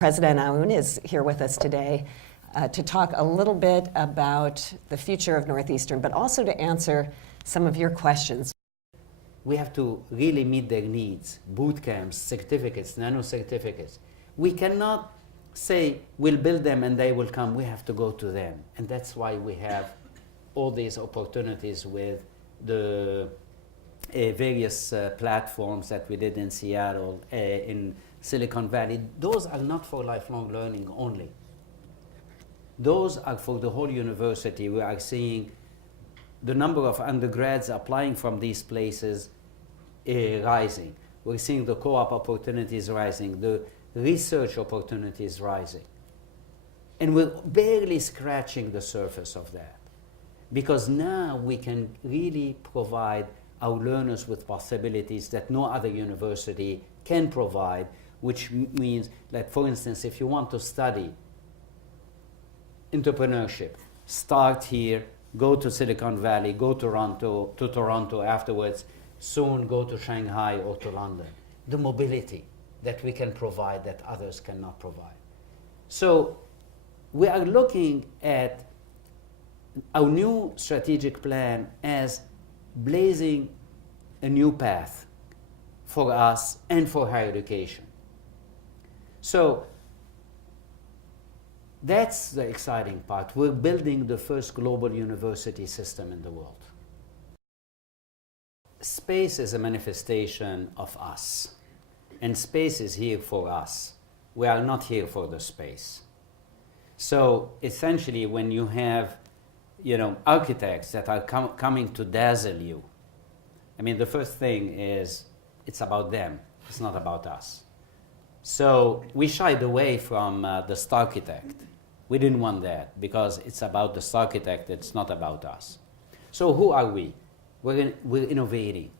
President Aoun is here with us today to talk a little bit about the future of Northeastern, but also to answer some of your questions. We have to really meet their needs, boot camps, certificates, nano certificates. We cannot say we'll build them and they will come. We have to go to them. And that's why we have all these opportunities with the various platforms that we did in Seattle, in Silicon Valley. Those are not for lifelong learning only. Those are for the whole university. We are seeing the number of undergrads applying from these places rising. We're seeing the co-op opportunities rising, the research opportunities rising. And we're barely scratching the surface of that, because now we can really provide our learners with possibilities that no other university can provide, which means that, for instance, if you want to study entrepreneurship, start here, go to Silicon Valley, go to Toronto afterwards, soon go to Shanghai or to London. The mobility that we can provide that others cannot provide. So we are looking at our new strategic plan as blazing a new path for us and for higher education. So that's the exciting part. We're building the first global university system in the world. Space is a manifestation of us, and space is here for us. We are not here for the space. So essentially, when you have, architects that are coming to dazzle you, I mean, the first thing is it's about them. It's not about us. So we shied away from the Starchitect. We didn't want that because it's about the Starchitect. It's not about us. So who are we? We're innovating.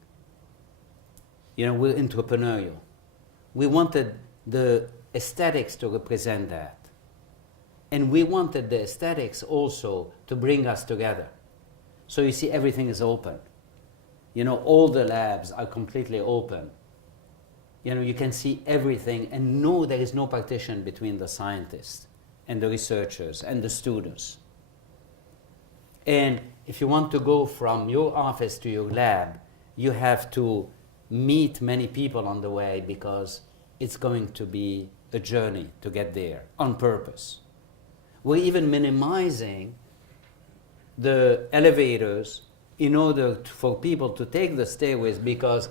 We're entrepreneurial. We wanted the aesthetics to represent that. And we wanted the aesthetics also to bring us together. So you see, everything is open. All the labs are completely open. You can see everything, and no, there is no partition between the scientists and the researchers and the students. And if you want to go from your office to your lab, you have to meet many people on the way, because it's going to be a journey to get there on purpose. We're even minimizing the elevators in order for people to take the stairways, because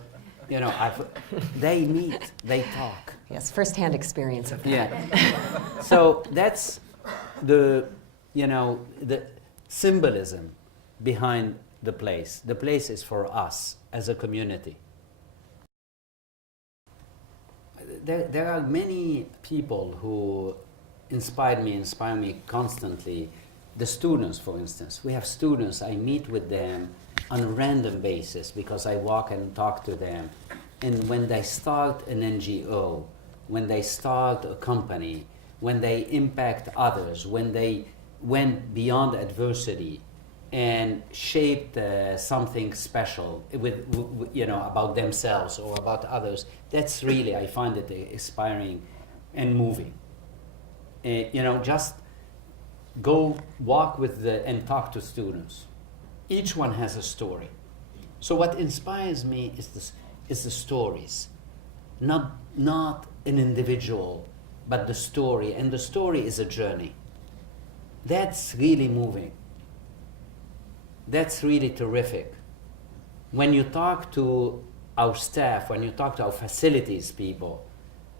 they meet, they talk. Yes, first-hand experience of that. Yeah. So that's the symbolism behind the place. The place is for us as a community. There are many people who inspire me constantly. The students, for instance. We have students, I meet with them on a random basis because I walk and talk to them. And when they start an NGO, when they start a company, when they impact others, when they went beyond adversity and shaped something special about themselves or about others, that's really, I find it inspiring and moving. Just go walk with and talk to students. Each one has a story. So what inspires me is the stories, not an individual, but the story. And the story is a journey. That's really moving. That's really terrific. When you talk to our staff, when you talk to our facilities people,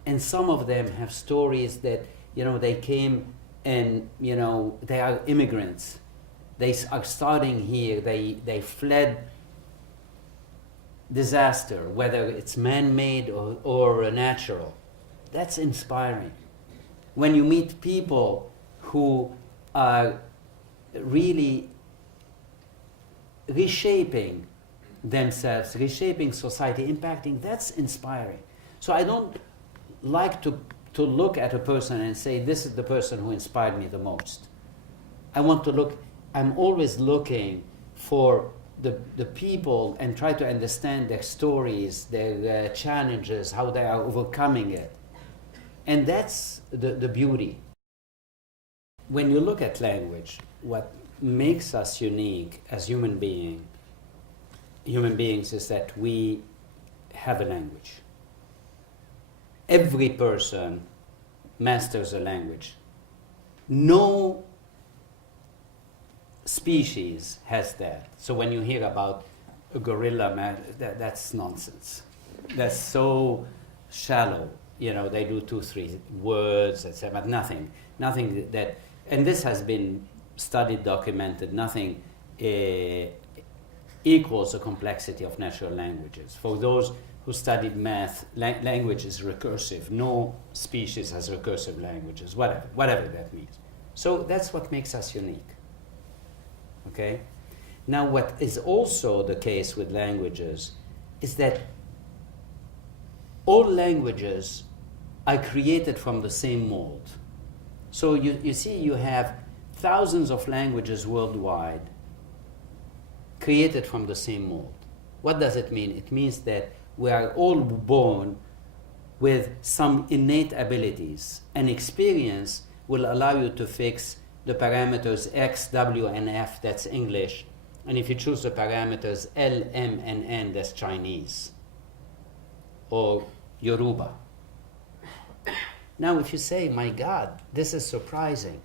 and some of them have stories that, they came and, they are immigrants. They are starting here. They fled disaster, whether it's man-made or natural. That's inspiring. When you meet people who are really reshaping themselves, reshaping society, impacting, that's inspiring. So I don't like to look at a person and say, this is the person who inspired me the most. I'm always looking for the people and try to understand their stories, their challenges, how they are overcoming it. And that's the beauty. When you look at language, what makes us unique as human beings is that we have a language. Every person masters a language. No species has that. So when you hear about a gorilla, that's nonsense. That's so shallow. You know, they do 2-3 words, etc., but nothing that, and this has been studied, documented, nothing equals the complexity of natural languages. For those who studied math, language is recursive. No species has recursive languages, whatever that means. So that's what makes us unique. Okay? Now, what is also the case with languages is that all languages are created from the same mold. So you see, you have thousands of languages worldwide created from the same mold. What does it mean? It means that we are all born with some innate abilities, and experience will allow you to fix the parameters X, W, and F, that's English, and if you choose the parameters L, M, and N, that's Chinese, or Yoruba. Now, if you say, my God, this is surprising,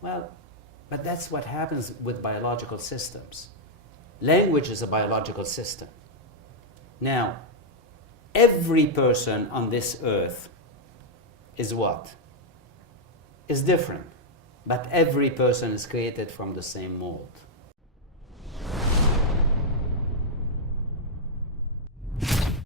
well, but that's what happens with biological systems. Language is a biological system. Now, every person on this earth is what? Is different, but every person is created from the same mold.